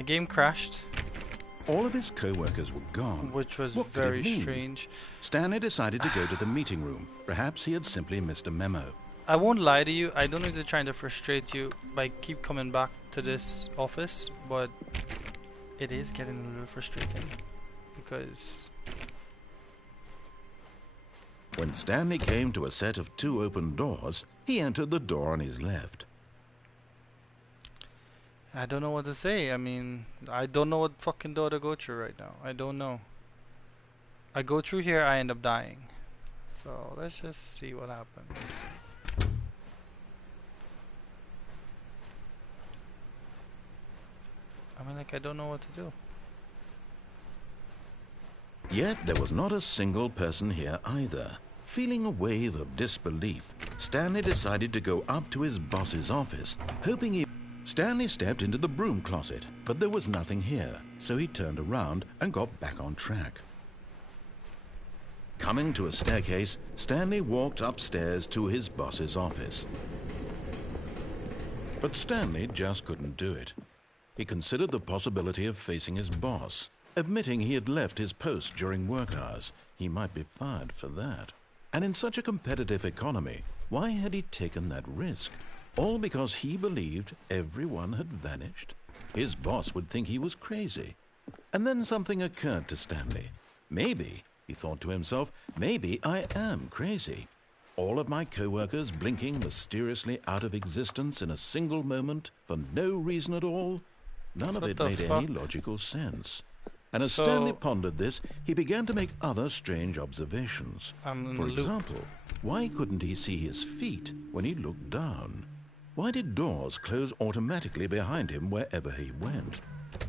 The game crashed, All of his co-workers were gone. which was What could very it mean? strange. Stanley decided to go to the meeting room. Perhaps he had simply missed a memo. I won't lie to you, I don't know if they're trying to frustrate you by keep coming back to this office, but it is getting a little frustrating because When Stanley came to a set of 2 open doors, he entered the door on his left. I don't know what to say. I mean, I don't know what fucking door to go through right now. I don't know. I go through here, I end up dying. So let's just see what happens. I mean, like, I don't know what to do. Yet there was not a single person here either. Feeling a wave of disbelief, Stanley decided to go up to his boss's office, hoping he... Stanley stepped into the broom closet, but there was nothing here, so he turned around and got back on track. Coming to a staircase, Stanley walked upstairs to his boss's office. But Stanley just couldn't do it. He considered the possibility of facing his boss. Admitting he had left his post during work hours, he might be fired for that. And in such a competitive economy, why had he taken that risk? All because he believed everyone had vanished? His boss would think he was crazy. And then something occurred to Stanley. Maybe, he thought to himself, maybe I am crazy. All of my co-workers blinking mysteriously out of existence in a single moment for no reason at all? None of it made any logical sense. And as Stanley pondered this, he began to make other strange observations. For example, why couldn't he see his feet when he looked down? Why did doors close automatically behind him wherever he went?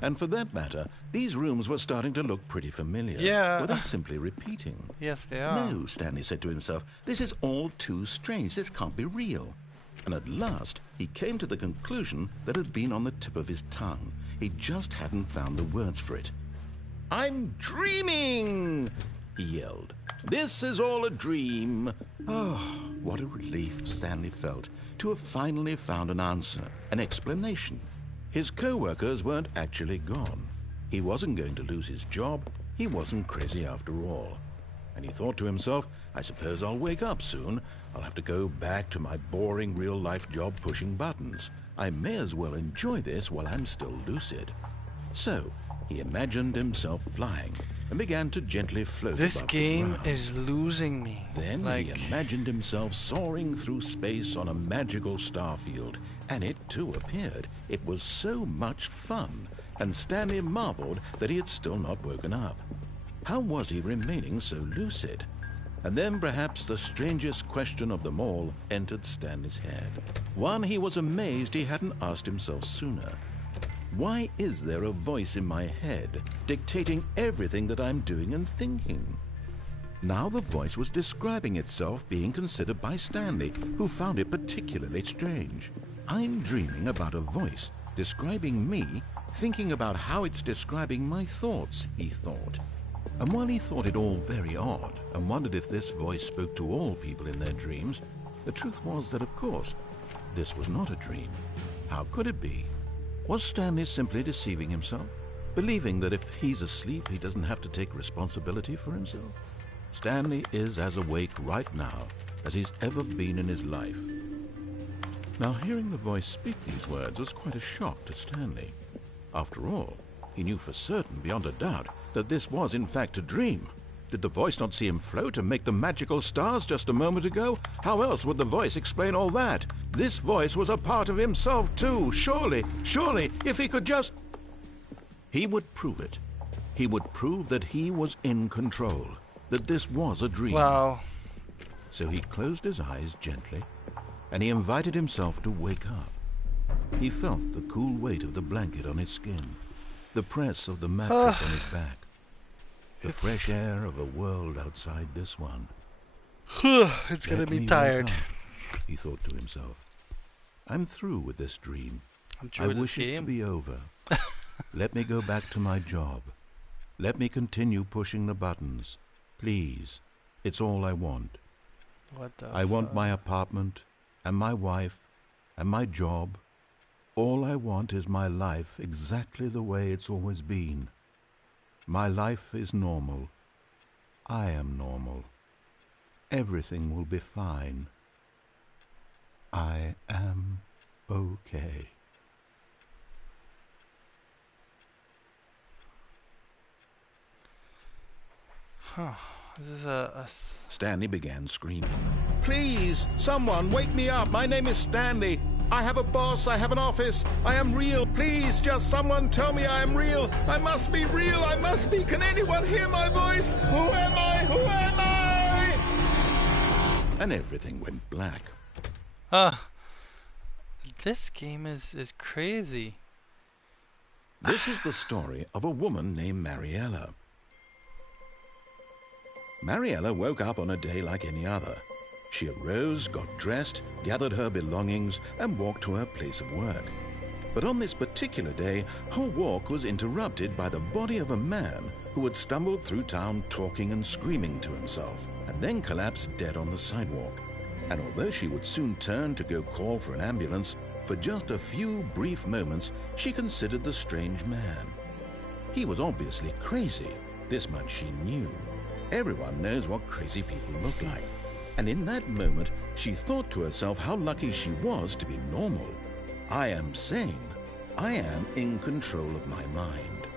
And for that matter, these rooms were starting to look pretty familiar. Yeah. Were they simply repeating? Yes, they are. No, Stanley said to himself, this is all too strange. This can't be real. And at last, he came to the conclusion that had been on the tip of his tongue. He just hadn't found the words for it. I'm dreaming, he yelled. This is all a dream. Oh, what a relief Stanley felt to have finally found an answer, an explanation. His co-workers weren't actually gone. He wasn't going to lose his job. He wasn't crazy after all. And he thought to himself, I suppose I'll wake up soon. I'll have to go back to my boring real-life job pushing buttons. I may as well enjoy this while I'm still lucid. So, he imagined himself flying and began to gently float above the ground. This game is losing me. Then he imagined himself soaring through space on a magical starfield, and it too appeared. It was so much fun, and Stanley marveled that he had still not woken up. How was he remaining so lucid? And then perhaps the strangest question of them all entered Stanley's head. One he was amazed he hadn't asked himself sooner. Why is there a voice in my head dictating everything that I'm doing and thinking? Now the voice was describing itself being considered by Stanley, who found it particularly strange. I'm dreaming about a voice describing me, thinking about how it's describing my thoughts, he thought. And while he thought it all very odd and wondered if this voice spoke to all people in their dreams, the truth was that, of course, this was not a dream. How could it be? Was Stanley simply deceiving himself, believing that if he's asleep, he doesn't have to take responsibility for himself? Stanley is as awake right now as he's ever been in his life. Now, hearing the voice speak these words was quite a shock to Stanley. After all, he knew for certain, beyond a doubt, that this was in fact a dream. Did the voice not see him float and make the magical stars just a moment ago? How else would the voice explain all that? This voice was a part of himself too. Surely, if he could just... He would prove it. He would prove that he was in control, that this was a dream. Wow. So he closed his eyes gently, and he invited himself to wake up. He felt the cool weight of the blanket on his skin, the press of the mattress on his back, the fresh air of a world outside this one. It's gonna be tired. Wake up, he thought to himself. I'm through with this dream. I wish it to be over. Let me go back to my job. Let me continue pushing the buttons. Please. It's all I want. What the I want my apartment, and my wife, and my job, All I want is my life exactly the way it's always been. My life is normal. I am normal. Everything will be fine. I am okay. Huh. This is Stanley began screaming. Please, someone, wake me up. My name is Stanley. I have a boss. I have an office. I am real. Please, just someone tell me I am real. I must be real. I must be. Can anyone hear my voice? Who am I? Who am I? And everything went black. This game is crazy. This is the story of a woman named Mariella. Mariella woke up on a day like any other. She arose, got dressed, gathered her belongings, and walked to her place of work. But on this particular day, her walk was interrupted by the body of a man who had stumbled through town talking and screaming to himself, and then collapsed dead on the sidewalk. And although she would soon turn to go call for an ambulance, for just a few brief moments she considered the strange man. He was obviously crazy, this much she knew. Everyone knows what crazy people look like. And in that moment, she thought to herself how lucky she was to be normal. I am sane. I am in control of my mind.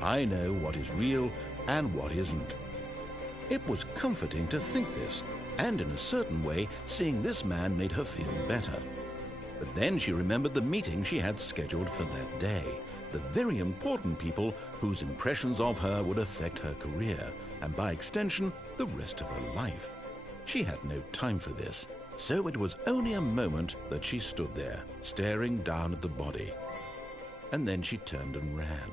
I know what is real and what isn't. It was comforting to think this, and in a certain way, seeing this man made her feel better. But then she remembered the meeting she had scheduled for that day, the very important people whose impressions of her would affect her career, and by extension, the rest of her life. She had no time for this, so it was only a moment that she stood there, staring down at the body. And then she turned and ran.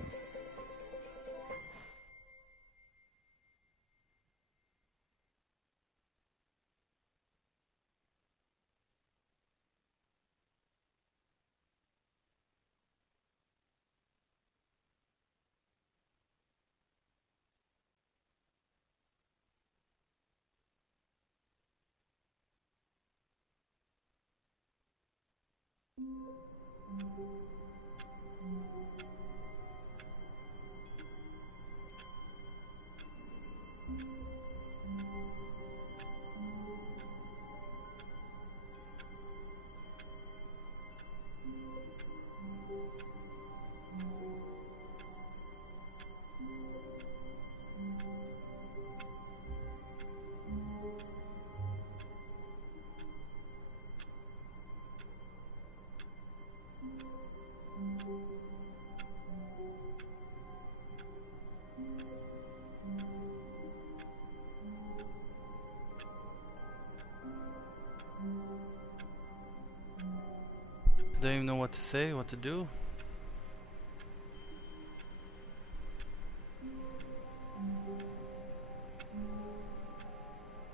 I don't even know what to say, what to do.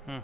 Hmm.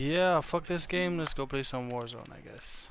Yeah, fuck this game. Let's go play some Warzone, I guess.